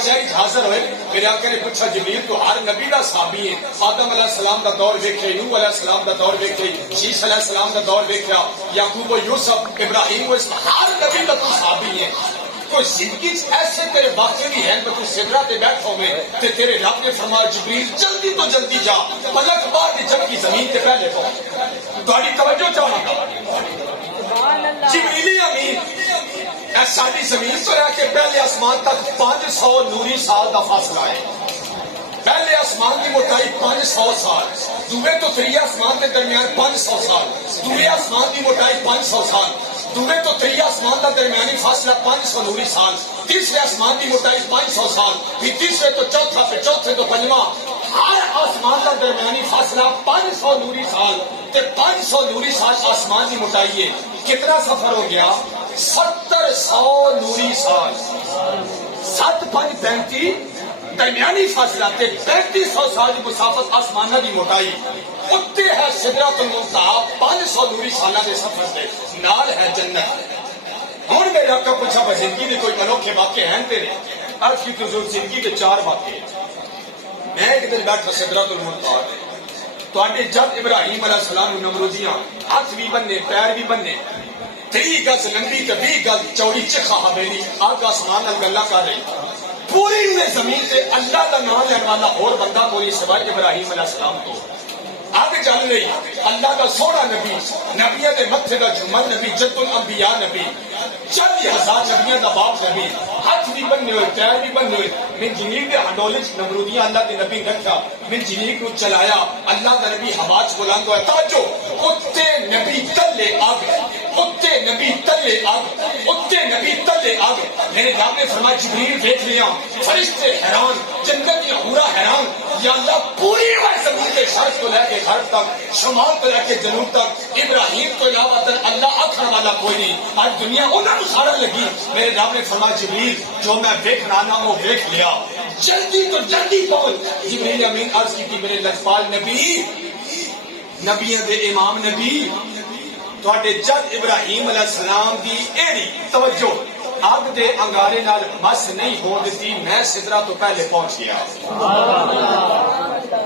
کچہری حاضر ہوئے میرے آقا نے پوچھا جبریل تو ہر نبی دا صحابی ہے آدم علیہ السلام دا دور دیکھے نوح علیہ السلام دا دور دیکھے شیش علیہ السلام دا دور دیکھا یعقوب و یوسف ابراہیم و ہر نبی دا تو صحابی ہے کوئی زندگی ایسے تیرے واقعے بھی ہیں کہ تو سدرا تے بیٹھو میں تے تیرے رب نے فرمایا جبریل جلدی تو جلدی جا پلک بعد جب کی زمین تے پہلے پہنچ تہاڈی توجہ چاہوں گا جبریلی امین اے ساری زمین تو رہ کے پہلے آسمان تک 500 نوری سال دا فاصلہ ہے پہلے آسمان کی موٹائی 500 سال دوسرے تو تیسرے آسمان کے درمیان 500 سال دوسرے آسمان کی موٹائی 500 سال دوسرے تو تیسرے آسمان کا درمیانی فاصلہ 500 نوری سال تیسرے آسمان کی موٹائی 500 سال پھر تیسرے تو چوتھا پھر چوتھے تو پنجواں ہر آسمان کا درمیانی فاصلہ 500 نوری سال تے 500 نوری سال آسمان کی موٹائی ہے کتنا سفر ہو گیا 700 نوری سال 7 5 35 درمیانی فاصلہ تے 3500 سال کی مسافت آسمانہ کی موٹائی اتنے ہے سدرۃ المنتہا 500 نوری سالہ کے سفر سے نال ہے جنت ہوں میرے آقا پوچھا بس زندگی میں کوئی انوکھے واقعے ہیں تیرے عرض کی تو زندگی کے 4 واقعے میں ایک دن بیٹھا سدرۃ المنتہا تواڈے جب ابراہیم علیہ السلام نمرودیاں ہاتھ بھی بننے پیر بھی بننے 30 گز لمبی تے 20 گز چوڑی چکھا حویلی آگ آسمان نال گلاں کر رہی پوری ہوئے زمین سے اللہ کا نام لینے والا اور بندہ کوئی سوائے ابراہیم علیہ السلام تو آگے چل رہی اللہ کا سونا نبی نبیوں کے متھے کا جھومر نبی جد الانبیاء نبی 40,000 نبیوں کا باپ نبی ہاتھ بھی بننے ہوئے پیر بھی بننے ہوئے من جنیب کے ہنڈولج نمرودیاں اللہ کے نبی رکھا من جنیب کو چلایا اللہ کا نبی ہوا چ بلند ہوا توجہ اتنے نبی تلے آگے اتنے نبی تلے آگے اتنے نبی تلے آگے میرے رب نے فرمایا جبریل دیکھ لیا فرشتے حیران جنت حورا حیران یا اللہ پوری زمین کے شرق کو لے کے غرب تک شمال کو لے کے جنوب تک ابراہیم کو علاوہ اللہ آخر والا کوئی نہیں آج دنیا انہوں سارا لگی میرے رب نے فرمایا جبریل جو میں دیکھنا نا وہ دیکھ لیا جلدی تو جلدی پہنچ جبریل امین عرض کی میرے لجپال نبی نبیوں دے امام نبی تواڈے جد ابراہیم علیہ السلام دی ایڑی توجہ اگ دے انگارے نال مس نہیں ہو دیتی میں سدرا تو پہلے پہنچ گیا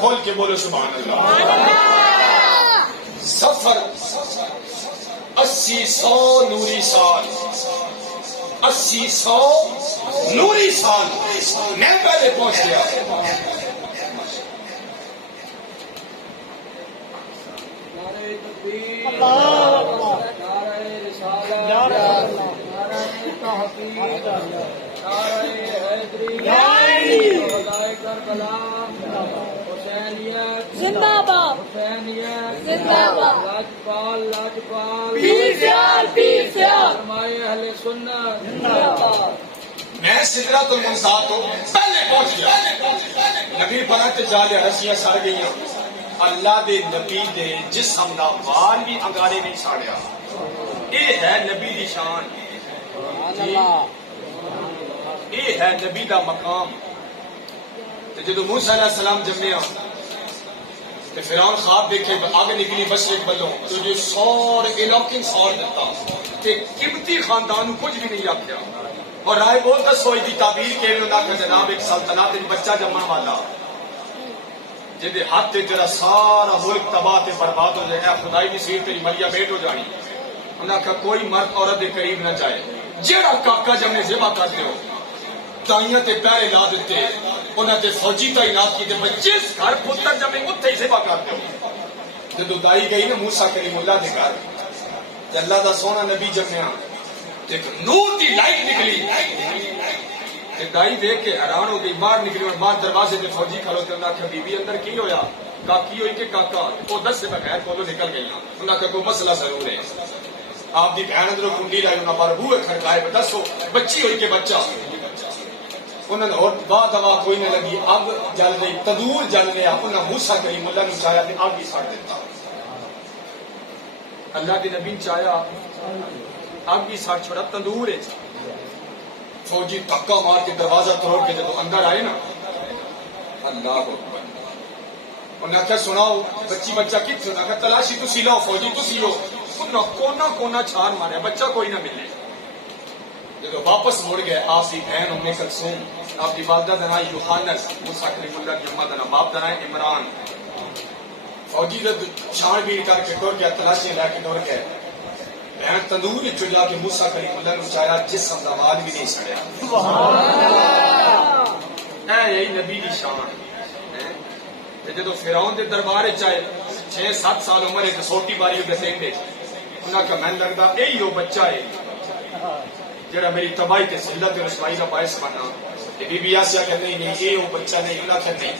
کھول کے بولو سبحان اللہ سفر 80-100 نوری سال 80-100 نوری سال میں پہلے پہنچ گیا زندہ باد زندہ باد لاجپال لاجپال پیر سیال اہل سنت میں سدرۃ المنتہا تو پہلے پہنچ گیا نبی پناہ جا لیا رسیاں سڑ گئیاں اللہ دے نبی دے جسم دا وال بھی انگارے نہیں ساڑیا یہ ہے نبی دی شان یہ ہے نبی دا مقام جدو موسیٰ علیہ السلام جمعے تو فرعون خواب دیکھے آگے نکلی مشرق بلوں تو جو سور علاقے سور دیتا کہ قیمتی خاندان کچھ بھی نہیں آکھیا اور رائے بولتا سوئی دی تعبیر کے انہوں نے جناب ایک سلطنت بچہ جمع والا جدے ہاتھ تے جرا سارا ملک تباہ تے برباد ہو جائے خدائی دی سیر تیری مریا بیٹ ہو جانی انہوں نے کہا کوئی مرد عورت دے قریب نہ جائے جیڑا کاکا جمنے زیبا کرتے ہو تائیاں تے پیرے لا دیتے انہوں نے فوجی تعینات کی جس گھر پتر جمے اتنے ہی سیوا کرتے ہو جدو دائی گئی نا موسیٰ کلیم اللہ دے گھر تے اللہ دا سونا نبی جمیا تے نور دی لائٹ نکلی تے دائی دیکھ کے حیران ہو گئی باہر نکلی اور باہر دروازے تے فوجی کھلو تے انہوں نے کہا بی بی اندر کی ہویا کاکی ہوئی کہ کاکا وہ 10 سے بغیر کولو نکل گئی انہوں نے کہا کوئی مسئلہ ضرور ہے آپ دی بہن اندروں کنڈی لائی انہوں نے پر بوئے کھڑکائے دسو بچی ہوئی کہ بچہ انہوں نے اور با دوا کوئی نہ لگی اب جل رہی تندور جل گیا انہوں نے موسیٰ کریم اللہ نے چاہیا کہ آگ ہی ساڑ دیتا اللہ کے نبی چاہیا آگ ہی ساڑ چھوڑا تندور ہے فوجی دھکا مار کے دروازہ توڑ کے جب اندر آئے نا اللہ اکبر انہوں نے کہا سناؤ بچی بچہ کت سے انہوں نے کہا تلاشی تو سی لاؤ فوجی تو سی ہو انہوں نے کونا کونا چھار مارے بچہ کوئی نہ ملے جب واپس مڑ گئے آپ کی بہن ام کلثوم آپ کی والدہ کا نام یوحانس، موسیٰ کلیم اللہ کی امہ کا نام باپ کا نام عمران. فوجی کا چھان بین کر کے ٹر گیا، تلاشی لے کے ٹر گئے. بہن تندور وچ جا کے موسیٰ کلیم اللہ نے چایا، جسم دا وال بھی نہیں سڑیا. یہی نبی دی شان. جدو فرعون دے دربار چائے 6-7 سال عمر ہے، سوٹی باری دے انہاں کا میں لگتا یہی وہ بچہ ہے جڑا میری تباہی تے ذلت تے رسوائی کا باعث بنا. بی بی آسیہ کہ نہیں نہیں یہ وہ بچہ نہیں. انہاں کہ نہیں،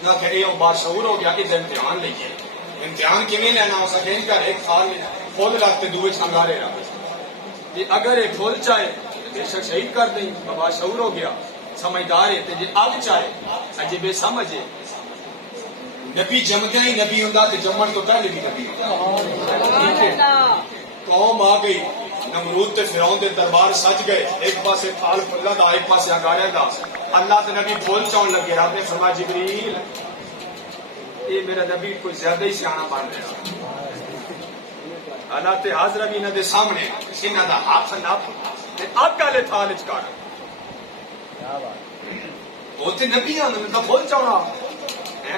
انہاں کہ یہ باشعور ہو گیا، اس امتحان لئیے. امتحان کیویں لینا ہو سکے؟ ان کا ایک تھال پھول لگتے دوے چھنگارے رہا. اگر یہ پھول چاہے بے شک شہید کر دیں، باشعور ہو گیا، سمجھدار ہے. جی اگ چاہے اجے بے سمجھ ہے. نبی جمدیا ہی نبی ہوں تو جمن تو پہلے بھی نبی ہوں. قوم آ گئی، نمرود تے فرعون دے دربار سج گئے. ایک پاسے پھال پھلا دا، ایک پاسے انگارے دا. اللہ تے نبی پھول چاؤن لگے. رب نے فرمایا جبریل یہ میرا نبی کوئی زیادہ ہی سیاح بن رہا. حالات حاضرہ بھی انہاں دے سامنے، انہاں دا ہاتھ نپ اگ والے تھال وچ کر. وہ تے نبی انہاں دا پھول چاؤنا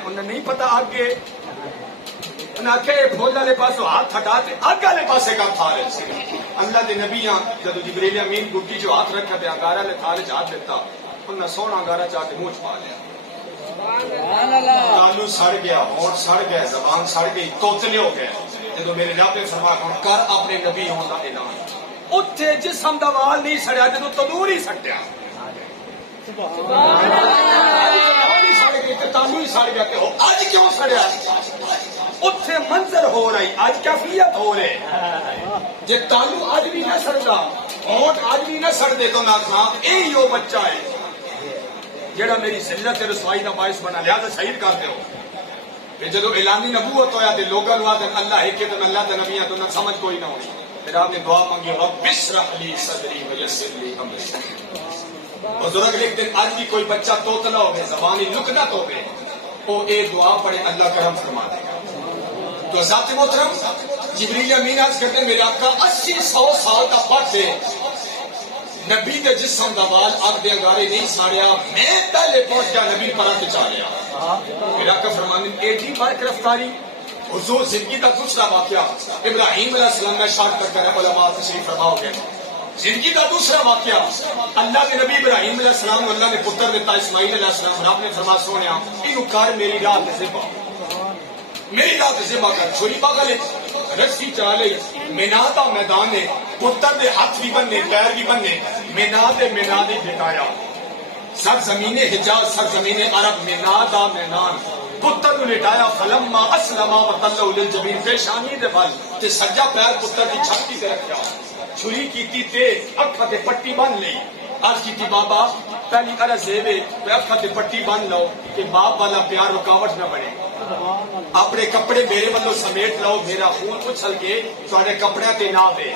انہیں نہیں پتا آگے. انہیں آکھے پھول والے پاس ہاتھ ہٹا تے اگ والے پاسے کا تھال. اللہ دے نبیاں جدو جبریل امین گڈی جو ہاتھ رکھا تے انگارہ والے تھال وچ ہاتھ دیتا، انہیں سونا انگارہ چاہ کے منہ چ پا لیا. تالو سڑ گیا، ہونٹ سڑ گئے، زبان سڑ گئی، توتلے ہو گئے. جدو میرے رب نے فرمایا ہن کر اپنے نبی ہون دا اعلان. اوتھے جسم دا وال نہیں سڑیا، جدو تنور ہی سٹیا. تالو ہی سڑ گیا. اج کیوں سڑیا؟ اتنے منظر ہو رہی، اج کیفیت ہو رہے. جی تالو اج بھی نہ سڑتا، ہونٹ اج بھی نہ سڑ دے تو نہ یہی وہ بچہ ہے جڑا میری ذلت رسوائی کا باعث بنا. لہذا شہید کر دو. جدو اعلانی نبوت ہویا تے لوگوں اللہ ہے کہ اللہ کے نبی تو نہ سمجھ کوئی نہ ہونی. پھر آپ نے دعا مانگی رب اشرح لی صدری ویسر لی امری. بزرگ لکھتے ہیں آج بھی کوئی بچہ توتلا ہو گئے، زبانی لکنت ہو گئے، وہ ایک دعا پڑھے اللہ کرم فرما دے گا. تو ذات محترم جبریل امین عرض کرتے ہیں میرے آقا 80-100 سال کا فرق ہے، نبی کے جسم دا وال اگ دے انگارے نہیں ساڑیا. میں پہلے پہنچ گیا، نبی پر اگ چا لیا. میرے آقا فرمانے ایڈی بار گرفتاری. حضور زندگی کا دوسرا واقعہ ابراہیم علیہ السلام میں شاد کر کر علماء تشریف فرما ہو گئے. زندگی کا دوسرا واقعہ اللہ کے نبی ابراہیم علیہ السلام کو اللہ نے پتر دیتا اسماعیل علیہ السلام. رب نے فرمایا سونے انہوں کر میری راہ تے ذبح، میری راہ تے ذبح کر. چھری پاگل رسی چا لئی. مینا دا میدان ہے، پتر دے ہاتھ بھی بننے پیر بھی بننے. مینا دے مینا دی بٹایا سر زمین حجاز، سر زمین عرب. مینا دا میدان پتر نو لٹایا. فلما اسلم وتلوا للجبین، پیشانی دے بل تے سجا پیر پتر دی چھاتی تے رکھیا. چھری کیتی تیز، اکھا تے پٹی بن لی. عرض کی بابا پہلی عرض ہے اکھا تے پٹی بن لو کہ باپ والا پیار رکاوٹ نہ بنے. اپنے کپڑے میرے والوں سمیٹ لو، میرا خون اچھل کے تھوڑے کپڑے تے نہ دے.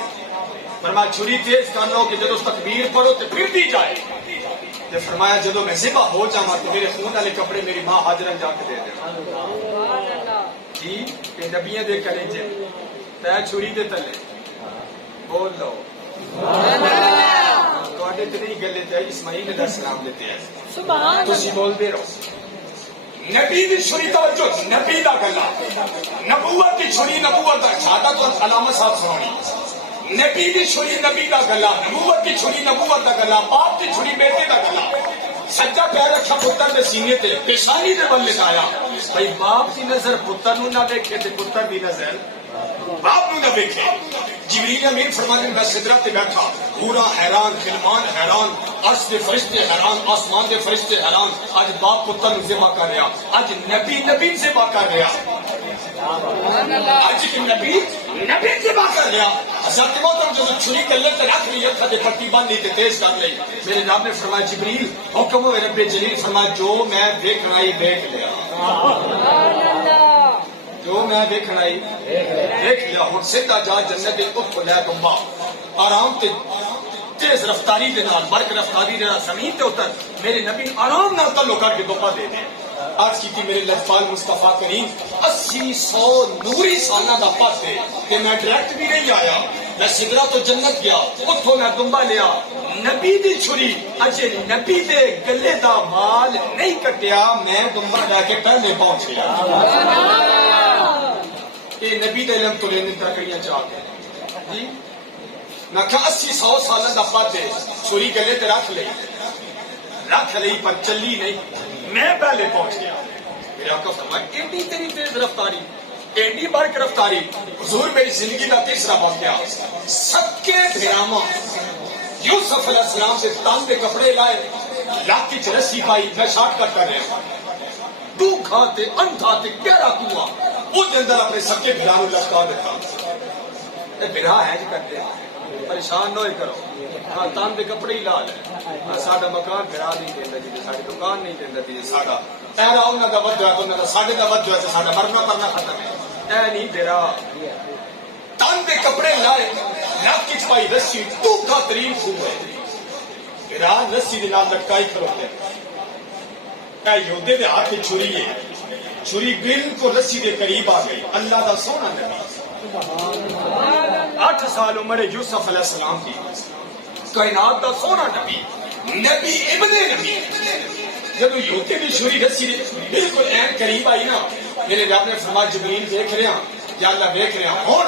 فرمایا چھری تیز کر لو کہ جدو تکبیر پڑھو تے پھر دی جائے. تے فرمایا جدو میں ذبح ہو جاواں تو میرے خون والے کپڑے میری ماں حاجرہ جا کے دے دے. جی کہ نبیاں دے کلیجے تے چھری دے تلے بول لو. تواڈے تے نہیں گلے تے اسماعیل علیہ السلام دیتے ہیں. سبحان اللہ. تسی بول دے رہو نبی دی چھری توجہ، نبی دا گلا. نبوت دی چھری نبوت دا ساڈا تو علامت صاحب سنانی. نبی دی چھری نبی دا گلا، نبوت دی چھری نبوت دا گلا، باپ دی چھری بیٹے دا گلا. سجا پیر رکھا پتر دے سینے تے، پیشانی دے بل لٹایا. بھائی باپ دی نظر پتر نو نہ دیکھے تے پتر دی نظر باپ نو نہ دیکھے. جبریل امین فرماتے ہیں میں سدرت تے بیٹھا، پورا حیران، خلمان حیران، عرش دے فرشتے حیران، آسمان دے فرشتے حیران. آج باپ پتر نو ذبح کر رہا، آج نبی نبی ذبح کر رہا. آج نبی نبی ذبح کر رہا. حضرت محترم جو چھری کلے تے رکھ لی، اکھا تے پٹی بن لی تے تیز کر لی. میرے رب نے فرمایا جبریل حکم ہوئے رب جلیل فرمایا جو میں دیکھنا ہی دیکھ لیا، جو میں دیکھنا ہی دیکھ لیا. ہن سیدھا جا جنت دے اف لے گمبا آرام تے تیز رفتاری دے نال برق رفتاری دے نال زمین تے اتر. میرے نبی آرام نال تعلق کر کے گمبا دے دے. آج کی میرے لجپال مصطفیٰ کریم 80-100 نوری سالہ دا پت ہے کہ میں ڈائریکٹ بھی نہیں آیا. میں سدرہ تو جنت گیا، اتھوں میں گمبا لیا. نبی دی چھری اجے نبی دے گلے دا مال نہیں کٹیا میں دمبا جا کے پہلے پہنچ گیا یہ نبی دے علم تو لینے تکڑیاں چاہتے ہیں جی میں کہا 80-100 سالہ دا پاتے چھری گلے تے رکھ لئی پر چلی نہیں میں پہلے پہنچ گیا میرا آقا فرمایا ایڈی تیری تیز رفتاری ایڈی بارک رفتاری حضور میری زندگی کا تیسرا واقعہ سب کے دھیراما یوسف علیہ السلام سے تان کے کپڑے لائے لاکی چ رسی پائی میں شارٹ کٹ کر رہا ہوں تو کھاتے اندھا تے گہرا کنواں وہ دے اندر اپنے سب کے بھیرانوں لٹکا دیتا اے بھیرا ہے جی کرتے پریشان نہ کرو ہاں تان کے کپڑے ہی لا لے ساڈا مکان بھیرا نہیں دیندا جی ساڈی دکان نہیں دیندا جی ساڈا ایرا انہاں دا ود ہے انہاں دا ساڈے دا ود ہے تے ساڈا مرنا کرنا ختم ہے اے نہیں بھیرا تان کے کپڑے لائے لاکی چ پائی رسی تو کا ترین خوب ہے بھیرا رسی دے نال لٹکائی کھڑوتے اے یودے دے ہاتھ چھری ہے چھری بالکل رسی دے قریب آ گئی اللہ دا سونا نبی 8 سال عمر یوسف علیہ السلام کی کائنات دا سونا نبی ابن نبی جب یوتے بھی چھری رسی بالکل این قریب آئی نا میرے رب نے فرمایا جبریل دیکھ رہے ہیں یا اللہ دیکھ رہے ہیں اور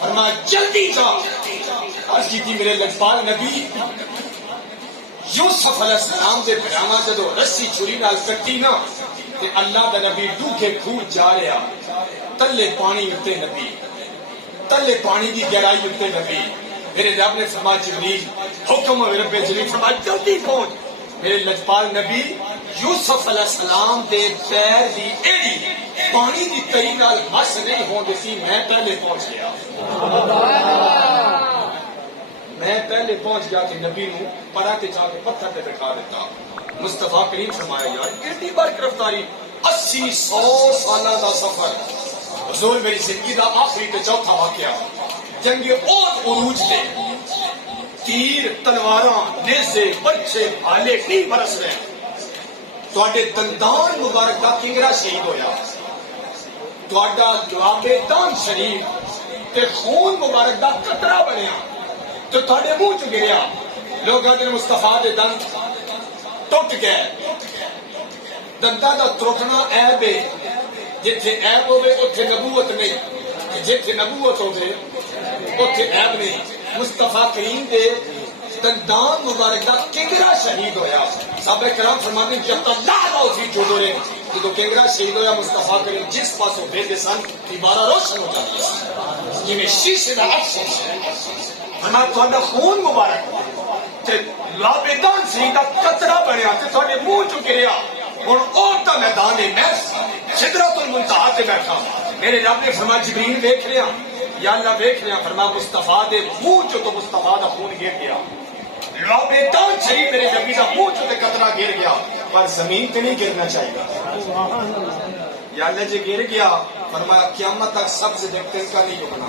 فرمایا جلدی جا عرض کی تھی میرے لجپال نبی یوسف علیہ السلام دے پیغامہ جدو رسی چھری نال کٹی نا کہ اللہ دا نبی ڈوکھے کھور جا رہا تلے پانی اتے نبی تلے پانی دی گہرائی اتے نبی میرے رب نے فرمایا جبریل حکم ہے رب جبریل فرمایا جلدی پہنچ میرے لجپال نبی یوسف علیہ السلام دے پیر دی ایڑی پانی دی تئی نال مس نہیں ہون دسی میں پہلے پہنچ گیا میں پہلے پہنچ گیا کہ نبی نو پڑا کے چاہ کے پتھر تے بٹھا دیتا مصطفیٰ کریم فرمایا یار ایڈی بار گرفتاری 80-100 سالہ دا سفر حضور میری زندگی دا آخری تے چوتھا واقعہ جنگ احد عروج دے تیر تلواراں نیزے بچے بھالے نہیں برس رہے تواڈے دندان مبارک دا کنگرا شہید ہویا تواڈا لعاب دان شریف تے خون مبارک دا قطرہ بنیا تو تواڈے منہ چ گریا لوگ آدھے مصطفیٰ دے دند ٹوٹ گئے دندا دا ٹوٹنا عیب ہے جتھے عیب ہوے اوتھے نبوت نہیں جتھے نبوت ہوے اوتھے عیب نہیں مصطفیٰ کریم دے دندان مبارک دا کنگرا شہید ہویا صحابہ کرام فرماتے ہیں جب اللہ اسی جوڑے جدو کنگرا شہید ہویا مصطفیٰ کریم جس پاسوں بھیجے سن عبارہ روشن ہو جاتی ہے جویں شیشے دا عکس ہنا تہاڈا خون مبارک تے لابدان شہید دا قطرہ بنیا تے تہاڈے منہ چ گریا ہن او تا میدان میں سدرۃ المنتہا تے بیٹھا میرے رب نے فرمایا جبریل دیکھ رہا یا اللہ دیکھ رہا فرمایا مصطفیٰ دے منہ چ تو مصطفیٰ دا خون گر گیا لابدان شہید میرے نبی دا منہ چ تے قطرہ گر گیا پر زمین تے نہیں گرنا چاہیے یا اللہ جی گر گیا فرمایا قیامت تک سبز دیکھتے کا نہیں ہونا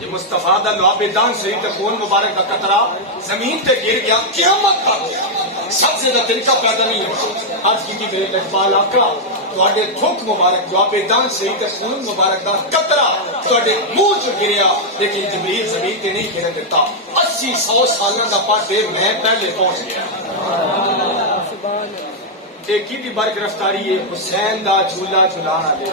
یہ مصطفیٰ دا لعاب دان شہید خون مبارک دا قطرہ زمین تے گر گیا قیامت تک سب سے طریقہ پیدا نہیں ہوتا آج کی میرے لجپال آقا تواڈے تھوک مبارک لعاب دان شہید خون مبارک دا قطرہ تواڈے منہ چ گریا لیکن جبریل زمین تے نہیں گرن دیتا 80-100 سالاں دا پاٹے میں پہلے پہنچ گیا ایک ہی بار گرفتاری ہے حسین دا جھولا جھلانا دے